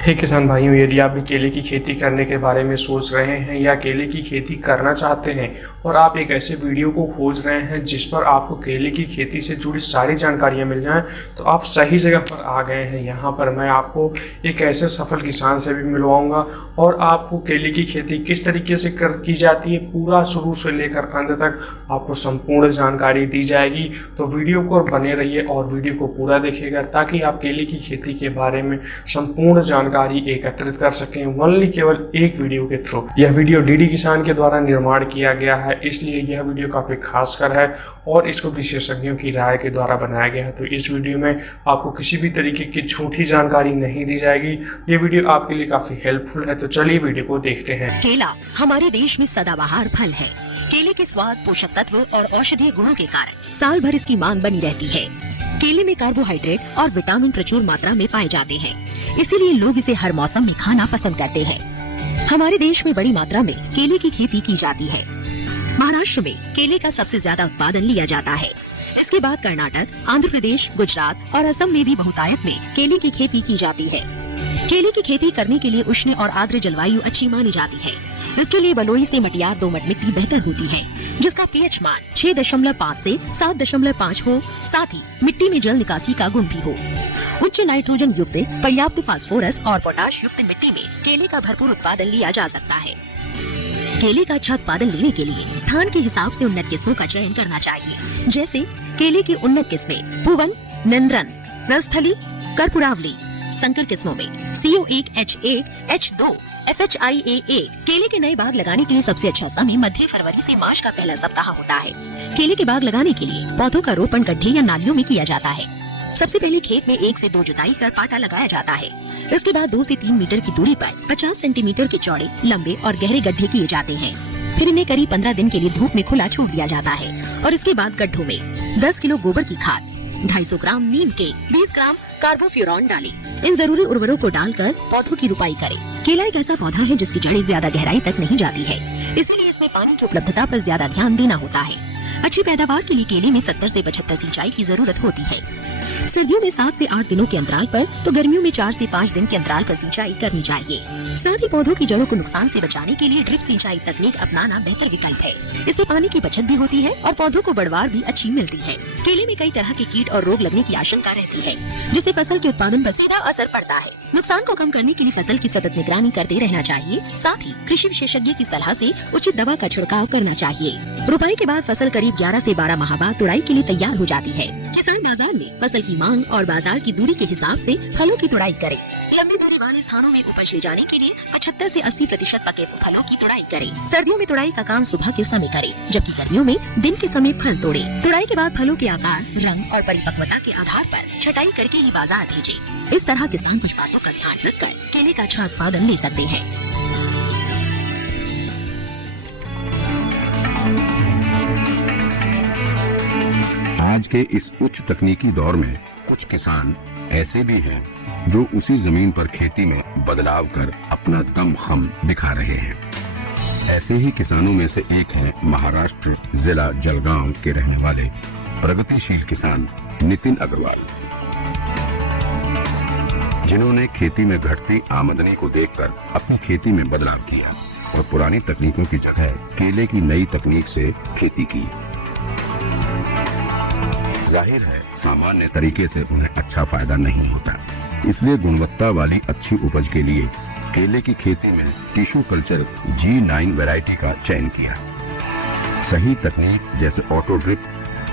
हे किसान भाइयों, यदि आप भी केले की खेती करने के बारे में सोच रहे हैं या केले की खेती करना चाहते हैं और आप एक ऐसे वीडियो को खोज रहे हैं जिस पर आपको केले की खेती से जुड़ी सारी जानकारियां मिल जाएं, तो आप सही जगह पर आ गए हैं। यहाँ पर मैं आपको एक ऐसे सफल किसान से भी मिलवाऊंगा और आपको केले की खेती किस तरीके से की जाती है पूरा शुरू से लेकर अंत तक आपको संपूर्ण जानकारी दी जाएगी। तो वीडियो को बने रहिए और वीडियो को पूरा देखिएगा ताकि आप केले की खेती के बारे में संपूर्ण जानकारी एकत्रित कर सकें ओनली केवल एक वीडियो के थ्रू। यह वीडियो डीडी किसान के द्वारा निर्माण किया गया है, इसलिए यह वीडियो काफी खासकर है और इसको विशेषज्ञों की राय के द्वारा बनाया गया है। तो इस वीडियो में आपको किसी भी तरीके की झूठी जानकारी नहीं दी जाएगी। ये वीडियो आपके लिए काफी हेल्पफुल है, तो चलिए वीडियो को देखते हैं। केला हमारे देश में सदाबहार फल है। केले के स्वाद, पोषक तत्व और औषधीय गुणों के कारण साल भर इसकी मांग बनी रहती है। केले में कार्बोहाइड्रेट और विटामिन प्रचुर मात्रा में पाए जाते हैं, इसीलिए लोग इसे हर मौसम में खाना पसंद करते हैं। हमारे देश में बड़ी मात्रा में केले की खेती की जाती है। महाराष्ट्र में केले का सबसे ज्यादा उत्पादन लिया जाता है। इसके बाद कर्नाटक, आंध्र प्रदेश, गुजरात और असम में भी बहुतायत में केले की खेती की जाती है। केले की खेती करने के लिए उष्ण और आर्द्र जलवायु अच्छी मानी जाती है। इसके लिए बलुई से मटियार दोमट मिट्टी बेहतर होती है, जिसका पीएच मान 6.5 से 7.5 हो। साथ ही मिट्टी में जल निकासी का गुण भी हो। उच्च नाइट्रोजन युक्त, पर्याप्त फास्फोरस और पोटाश युक्त मिट्टी में केले का भरपूर उत्पादन लिया जा सकता है। केले का अच्छा उत्पादन लेने के लिए स्थान के हिसाब से उन्नत किस्मों का चयन करना चाहिए। जैसे केले की उन्नत किस्में पुवन, नंदन, रसथली, कर्पूरावली। संकर किस्मों में CO1, H1, H2, FHIAA। केले के नए बाग लगाने के लिए सबसे अच्छा समय मध्य फरवरी से मार्च का पहला सप्ताह होता है। केले के बाग लगाने के लिए पौधों का रोपण गड्ढे या नालियों में किया जाता है। सबसे पहले खेत में 1 से 2 जुताई कर पाटा लगाया जाता है। इसके बाद 2 से 3 मीटर की दूरी पर 50 सेंटीमीटर के चौड़े, लंबे और गहरे गड्ढे किए जाते हैं। फिर इन्हें करीब 15 दिन के लिए धूप में खुला छोड़ दिया जाता है और इसके बाद गड्ढों में 10 किलो गोबर की खाद, 250 ग्राम नीम के, 20 ग्राम कार्बोफ्यूरॉन डालें। इन जरूरी उर्वरकों को डालकर पौधों की रुपाई करें। केला एक ऐसा पौधा है जिसकी जड़ें ज्यादा गहराई तक नहीं जाती है, इसीलिए इसमें पानी की उपलब्धता पर ज्यादा ध्यान देना होता है। अच्छी पैदावार के लिए केले में 70 से 75 सिंचाई की जरूरत होती है। सर्दियों में 7 से 8 दिनों के अंतराल पर, तो गर्मियों में 4 से 5 दिन के अंतराल पर सिंचाई करनी चाहिए। साथ ही पौधों की जड़ों को नुकसान से बचाने के लिए ड्रिप सिंचाई तकनीक अपनाना बेहतर विकल्प है। इससे पानी की बचत भी होती है और पौधों को बढ़वार भी अच्छी मिलती है। केले में कई तरह के कीट और रोग लगने की आशंका रहती है, जिससे फसल के उत्पादन पर सीधा असर पड़ता है। नुकसान को कम करने के लिए फसल की सतत निगरानी करते रहना चाहिए। साथ ही कृषि विशेषज्ञ की सलाह से उचित दवा का छिड़काव करना चाहिए। रुपाई के बाद फसल करीब 11 से 12 माह बाद तुड़ाई के लिए तैयार हो जाती है। किसान बाजार में फसल की मांग और बाजार की दूरी के हिसाब से फलों की तुड़ाई करें। लंबी दूरी वाले स्थानों में उपज ले जाने के लिए 75 से 80% पके फलों की तुड़ाई करें। सर्दियों में तुड़ाई का काम सुबह के समय करें, जबकि गर्मियों में दिन के समय फल तोड़ें। तुड़ाई के बाद फलों के आकार, रंग और परिपक्वता के आधार पर छटाई करके ही बाजार भेजें। इस तरह किसान कुछ बातों का ध्यान रखकर केले का अच्छा उत्पादन ले सकते हैं। आज के इस उच्च तकनीकी दौर में कुछ किसान ऐसे भी हैं जो उसी जमीन पर खेती में बदलाव कर अपना दम खम दिखा रहे हैं। ऐसे ही किसानों में से एक हैं महाराष्ट्र जिला जलगांव के रहने वाले प्रगतिशील किसान नितिन अग्रवाल, जिन्होंने खेती में घटती आमदनी को देखकर अपनी खेती में बदलाव किया और पुरानी तकनीकों की जगह केले की नई तकनीक से खेती की। जाहिर है सामान्य तरीके से उन्हें अच्छा फायदा नहीं होता, इसलिए गुणवत्ता वाली अच्छी उपज के लिए केले की खेती में टिश्यू कल्चर G9 वैरायटी का चयन किया। सही तकनीक जैसे ऑटो ड्रिप,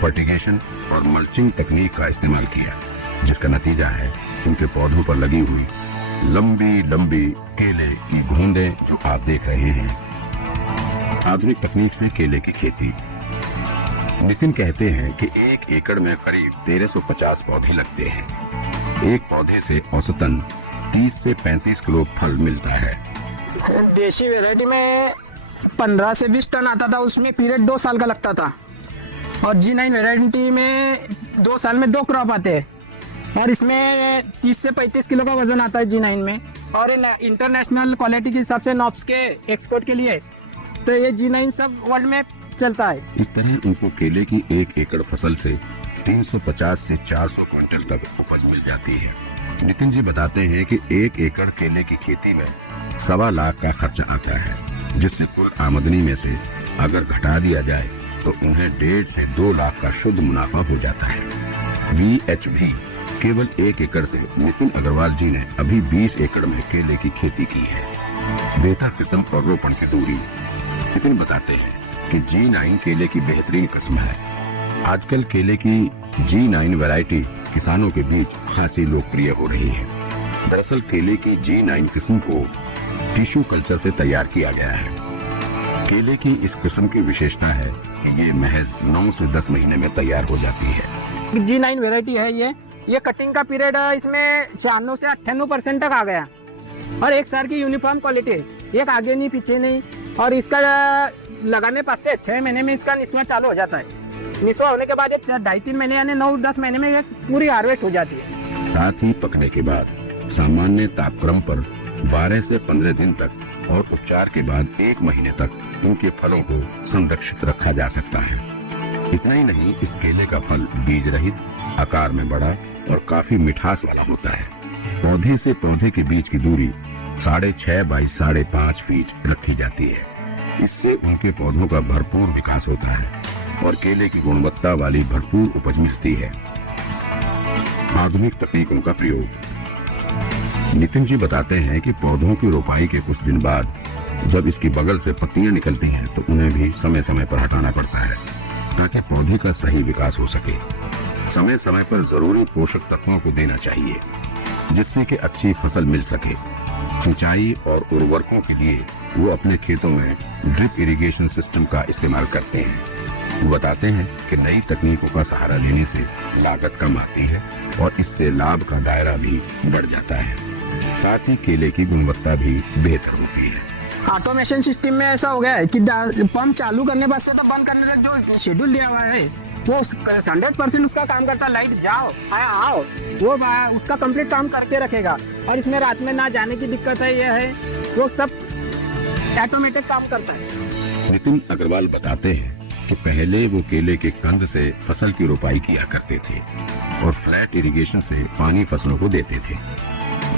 फर्टिगेशन और मल्चिंग तकनीक का इस्तेमाल किया, जिसका नतीजा है उनके पौधों पर लगी हुई लंबी लंबी केले की घूंडें जो आप देख रहे हैं। आधुनिक तकनीक से केले की खेती। नितिन कहते हैं कि 1 एकड़ में करीब 1350 पौधे लगते हैं। एक पौधे से औसतन 30 से 35 किलो फल मिलता है। देशी वैरायटी में 15 से 20 टन आता था, उसमें पीरियड 2 साल का लगता था। और G9 वैरायटी में 2 साल में 2 क्रॉप आते हैं और इसमें 30 से 35 किलो का वजन आता है G9 में। और इंटरनेशनल क्वालिटी के हिसाब से नॉप्स के एक्सपोर्ट के लिए तो ये G9 सब वर्ल्ड में चलता है। इस तरह उनको केले की 1 एकड़ फसल से 350 से 400 क्विंटल तक उपज मिल जाती है। नितिन जी बताते हैं कि 1 एकड़ केले की खेती में 1.25 लाख का खर्च आता है, जिससे कुल आमदनी में से अगर घटा दिया जाए तो उन्हें 1.5 से 2 लाख का शुद्ध मुनाफा हो जाता है। VHV केवल 1 एकड़ से नितिन अग्रवाल जी ने अभी 20 एकड़ में केले की खेती की है। बेहतर किस्म और रोपण की दूरी। नितिन बताते हैं कि G9 केले की बेहतरीन किस्म है। आजकल केले की G9 वैरायटी किसानों के बीच खासी लोकप्रिय हो रही है। दरअसल केले की G9 किस्म को टिश्यू कल्चर से तैयार किया गया है। केले की इस किस्म की विशेषता है कि ये महज 9 से 10 महीने में तैयार हो जाती है। G9 वैरायटी है ये कटिंग का पीरियड इसमें 96 से 98% तक आ गया और एक साल की यूनिफॉर्म क्वालिटी है, एक आगे नहीं पीछे नहीं। और इसका लगाने पास से 6 महीने में इसका निस्वा चालू हो जाता है। निस्वा होने के बाद 2.5-3 महीने यानी 9-10 महीने में एक पूरी हार्वेस्ट हो जाती है। साथ ही पकने के बाद सामान्य तापक्रम पर 12 से 15 दिन तक और उपचार के बाद 1 महीने तक इनके फलों को संरक्षित रखा जा सकता है। इतना ही नहीं, इस केले का फल बीज रहित, आकार में बड़ा और काफी मिठास वाला होता है। पौधे से पौधे के बीच की दूरी 6.5 बाई 5.5 फीट रखी जाती है। इससे उनके पौधों का भरपूर विकास होता है और केले की गुणवत्ता वाली भरपूर उपज मिलती है। आधुनिक तकनीकों का प्रयोग। नितिन जी बताते हैं कि पौधों की रोपाई के कुछ दिन बाद जब इसकी बगल से पत्तियां निकलती हैं तो उन्हें भी समय समय पर हटाना पड़ता है ताकि पौधे का सही विकास हो सके। समय समय पर जरूरी पोषक तत्वों को देना चाहिए जिससे कि अच्छी फसल मिल सके। सिंचाई और उर्वरकों के लिए वो अपने खेतों में ड्रिप इरिगेशन सिस्टम का इस्तेमाल करते हैं। वो बताते हैं कि नई तकनीकों का सहारा लेने से लागत कम आती है और इससे लाभ का दायरा भी बढ़ जाता है। साथ ही केले की गुणवत्ता भी बेहतर होती है। ऑटोमेशन सिस्टम में ऐसा हो गया है कि पंप चालू करने बाद से तो बंद करने तक जो शेड्यूल दिया हुआ है वो 100% उसका काम करता है। लाइट जाओ आओ वो उसका कंप्लीट काम करके रखेगा और इसमें रात में ना जाने की दिक्कत है। ये है वो सब ऑटोमेटिक काम करता है। नितिन अग्रवाल बताते हैं कि पहले वो केले के कंद से फसल की रोपाई किया करते थे और फ्लैट इरिगेशन से पानी फसलों को देते थे।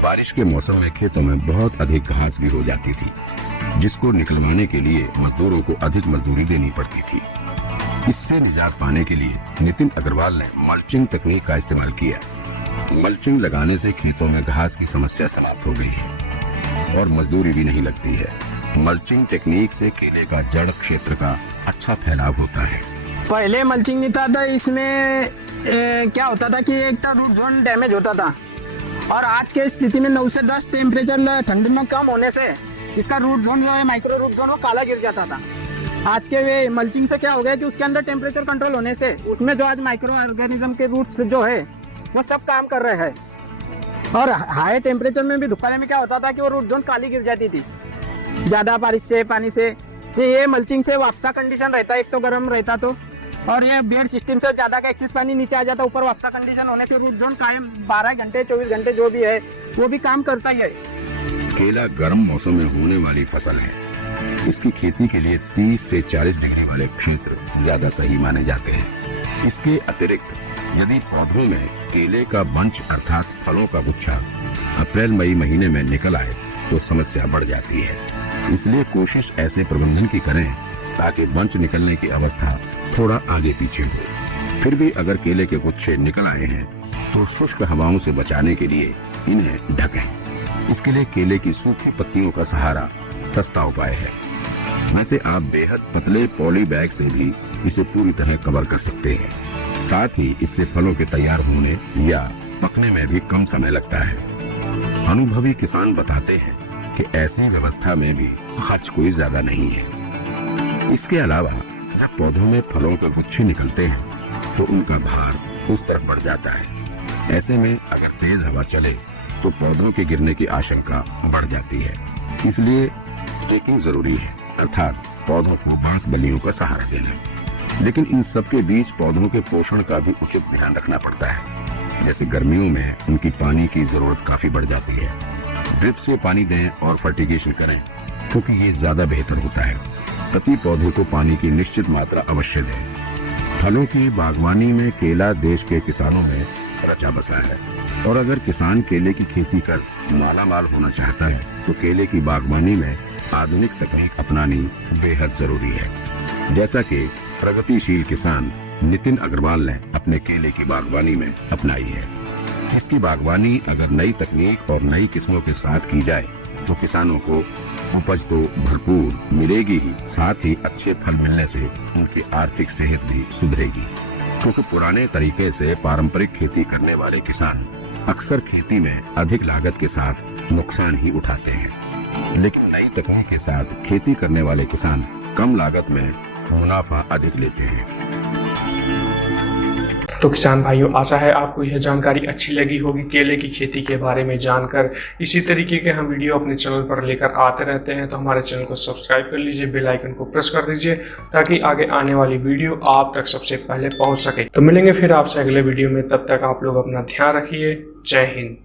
बारिश के मौसम में खेतों में बहुत अधिक घास भी हो जाती थी जिसको निकलवाने के लिए मजदूरों को अधिक मजदूरी देनी पड़ती थी। इससे निजात पाने के लिए नितिन अग्रवाल ने मल्चिंग तकनीक का इस्तेमाल किया। मल्चिंग लगाने से खेतों में घास की समस्या समाप्त हो गई है और मजदूरी भी नहीं लगती है। मल्चिंग टेक्निक से केले का जड़ क्षेत्र का अच्छा फैलाव होता है। पहले मल्चिंग नहीं था इसमें क्या होता था कि एक तो रूट जोन डैमेज होता था और आज के स्थिति में 9 से 10 टेम्परेचर ठंडी में कम होने से इसका रूट जोन जो है माइक्रो रूट जोन वो काला गिर जाता था। आज के वे मल्चिंग से क्या हो गया कि उसके अंदर टेम्परेचर कंट्रोल होने से उसमें जो आज माइक्रो ऑर्गेनिज्म के रूट्स जो है वो सब काम कर रहे हैं। और हाई टेम्परेचर में भी धुपाने में क्या होता था कि वो रूट जोन काली गिर जाती थी ज़्यादा बारिश से पानी से। तो ये मल्चिंग से वापसा कंडीशन रहता है, एक तो गर्म रहता तो और ये बेड सिस्टम से ज़्यादा का एक्सेस पानी नीचे आ जाता, ऊपर वापसा कंडीशन होने से रूट जोन कायम 12 घंटे 24 घंटे जो भी है वो भी काम करता ही है। केला गर्म मौसम में होने वाली फसल है। इसकी खेती के लिए 30 से 40 डिग्री वाले क्षेत्र ज्यादा सही माने जाते हैं। इसके अतिरिक्त यदि पौधों में केले का बंच अर्थात फलों का गुच्छा अप्रैल मई महीने में निकल आए तो समस्या बढ़ जाती है। इसलिए कोशिश ऐसे प्रबंधन की करें ताकि बंच निकलने की अवस्था थोड़ा आगे पीछे हो। फिर भी अगर केले के गुच्छे निकल आए हैं तो शुष्क हवाओं से बचाने के लिए इन्हें ढकें। इसके लिए केले की सूखी पत्तियों का सहारा सस्ता उपाय है। वैसे आप बेहद पतले पॉली बैग से भी इसे पूरी तरह कवर कर सकते हैं। साथ ही इससे फलों के तैयार होने या पकने में भी कम समय लगता है। अनुभवी किसान बताते हैं कि ऐसी व्यवस्था में भी खर्च कोई ज्यादा नहीं है। इसके अलावा जब पौधों में फलों के गुच्छे निकलते हैं तो उनका भार उस तरफ बढ़ जाता है। ऐसे में अगर तेज हवा चले तो पौधों के गिरने की आशंका बढ़ जाती है। इसलिए स्टेकिंग जरूरी है, अर्थात पौधों को बांस बल्लियों का सहारा देना। लेकिन इन सब के बीच पौधों के पोषण का भी उचित ध्यान रखना पड़ता है। जैसे गर्मियों में उनकी पानी की जरूरत काफी बढ़ जाती है। ड्रिप से पानी दें और फर्टिगेशन करें क्योंकि ये ज्यादा बेहतर होता है। प्रति पौधे को पानी की निश्चित मात्रा अवश्य दें। फलों की बागवानी में केला देश के किसानों में रचा बसा है और अगर किसान केले की खेती कर माला माल होना चाहता है तो केले की बागवानी में आधुनिक तकनीक अपनानी बेहद जरूरी है, जैसा कि प्रगतिशील किसान नितिन अग्रवाल ने अपने केले की बागवानी में अपनाई है। इसकी बागवानी अगर नई तकनीक और नई किस्मों के साथ की जाए तो किसानों को उपज तो भरपूर मिलेगी ही, साथ ही अच्छे फल मिलने से उनकी आर्थिक सेहत भी सुधरेगी, क्योंकि पुराने तरीके से पारंपरिक खेती करने वाले किसान अक्सर खेती में अधिक लागत के साथ नुकसान ही उठाते हैं, लेकिन नई तकनीक के साथ खेती करने वाले किसान कम लागत में मुनाफा अधिक लेते हैं। तो किसान भाइयों, आशा है आपको यह जानकारी अच्छी लगी होगी केले की खेती के बारे में जानकर। इसी तरीके के हम वीडियो अपने चैनल पर लेकर आते रहते हैं, तो हमारे चैनल को सब्सक्राइब कर लीजिए, बेल आइकन को प्रेस कर दीजिए ताकि आगे आने वाली वीडियो आप तक सबसे पहले पहुंच सके। तो मिलेंगे फिर आपसे अगले वीडियो में, तब तक आप लोग अपना ध्यान रखिए। जय हिंद।